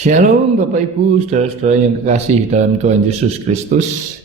Shalom Bapak Ibu, saudara-saudara yang kekasih dalam Tuhan Yesus Kristus.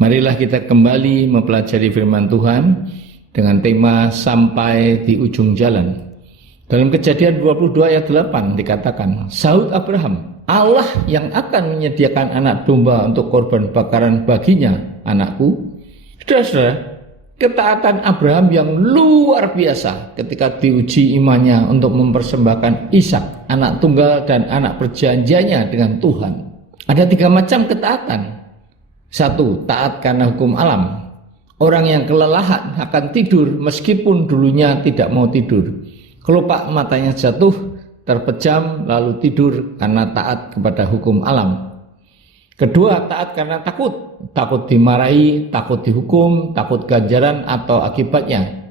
Marilah kita kembali mempelajari firman Tuhan dengan tema sampai di ujung jalan. Dalam Kejadian 22 ayat 8 dikatakan, sahut Abraham, Allah yang akan menyediakan anak domba untuk korban bakaran baginya, anakku. Saudara-saudara, ketaatan Abraham yang luar biasa ketika diuji imannya untuk mempersembahkan Ishak, anak tunggal dan anak perjanjiannya dengan Tuhan. Ada 3 macam ketaatan. 1. Taat karena hukum alam. Orang yang kelelahan akan tidur meskipun dulunya tidak mau tidur. Kelopak matanya jatuh, terpejam lalu tidur karena taat kepada hukum alam. Kedua, taat karena takut. Takut dimarahi, takut dihukum, takut ganjaran atau akibatnya.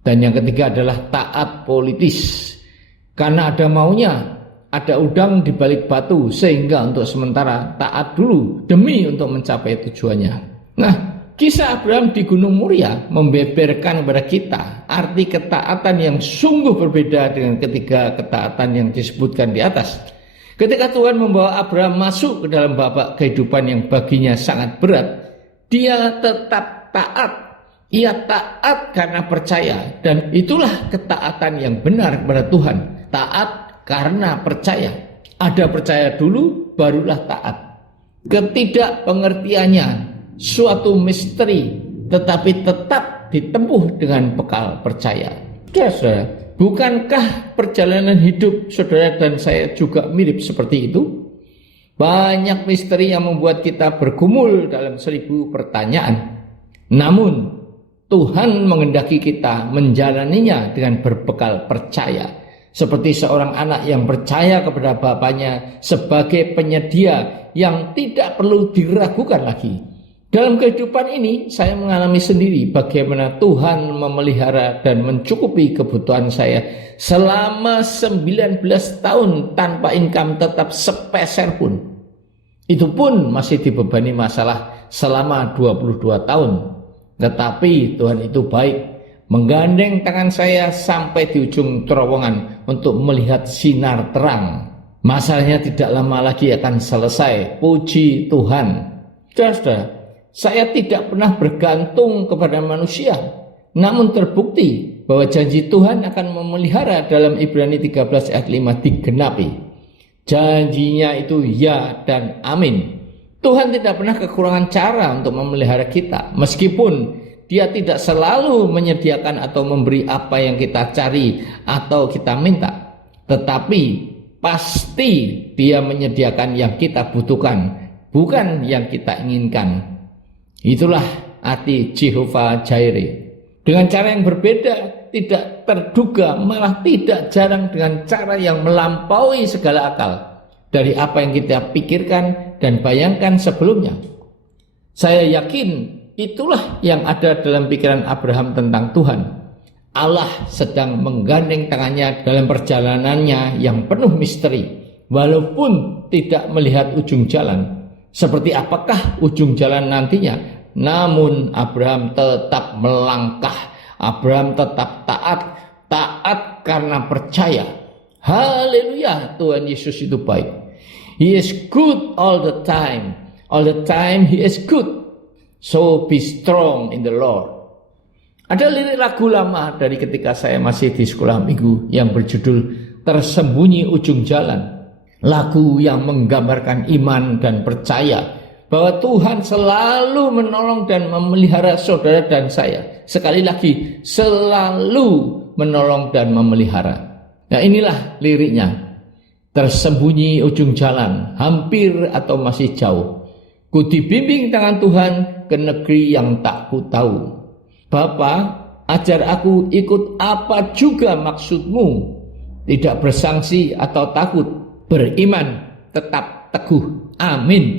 Dan yang ketiga adalah taat politis. Karena ada maunya, ada udang di balik batu, sehingga untuk sementara taat dulu demi untuk mencapai tujuannya. Nah, kisah Abraham di Gunung Moria membeberkan kepada kita arti ketaatan yang sungguh berbeda dengan ketiga ketaatan yang disebutkan di atas. Ketika Tuhan membawa Abraham masuk ke dalam babak kehidupan yang baginya sangat berat, dia tetap taat. Ia taat karena percaya, dan itulah ketaatan yang benar kepada Tuhan. Taat karena percaya. Ada percaya dulu, barulah taat. Ketidakpengertiannya suatu misteri, tetapi tetap ditempuh dengan bekal percaya. Saudara, bukankah perjalanan hidup saudara dan saya juga mirip seperti itu? Banyak misteri yang membuat kita bergumul dalam 1000 pertanyaan. Namun, Tuhan menghendaki kita menjalaninya dengan berbekal percaya. Seperti seorang anak yang percaya kepada bapaknya sebagai penyedia yang tidak perlu diragukan lagi. Dalam kehidupan ini, saya mengalami sendiri bagaimana Tuhan memelihara dan mencukupi kebutuhan saya selama 19 tahun tanpa income tetap sepeser pun. Itu pun masih dibebani masalah selama 22 tahun. Tetapi Tuhan itu baik, menggandeng tangan saya sampai di ujung terowongan untuk melihat sinar terang. Masalahnya tidak lama lagi akan selesai. Puji Tuhan. Saudara, saya tidak pernah bergantung kepada manusia, namun terbukti bahwa janji Tuhan akan memelihara dalam Ibrani 13 ayat 5 digenapi. Janjinya itu ya dan amin. Tuhan tidak pernah kekurangan cara untuk memelihara kita, meskipun Dia tidak selalu menyediakan atau memberi apa yang kita cari atau kita minta. Tetapi pasti Dia menyediakan yang kita butuhkan, bukan yang kita inginkan. Itulah arti Jehovah Jireh. Dengan cara yang berbeda, tidak terduga, malah tidak jarang dengan cara yang melampaui segala akal dari apa yang kita pikirkan dan bayangkan sebelumnya. Saya yakin itulah yang ada dalam pikiran Abraham tentang Tuhan. Allah sedang menggandeng tangannya dalam perjalanannya yang penuh misteri, walaupun tidak melihat ujung jalan. Seperti apakah ujung jalan nantinya? Namun Abraham tetap melangkah. Abraham tetap taat. Taat karena percaya. Haleluya, Tuhan Yesus itu baik. He is good all the time. All the time He is good. So be strong in the Lord. Ada lirik lagu lama dari ketika saya masih di sekolah minggu yang berjudul Tersembunyi Ujung Jalan. Lagu yang menggambarkan iman dan percaya bahwa Tuhan selalu menolong dan memelihara saudara dan saya. Sekali lagi, selalu menolong dan memelihara. Nah, inilah liriknya. Tersembunyi ujung jalan, hampir atau masih jauh. Ku dibimbing tangan Tuhan ke negeri yang tak ku tahu. Bapa, ajar aku ikut apa juga maksudmu. Tidak bersangsi atau takut. Beriman, tetap teguh. Amin.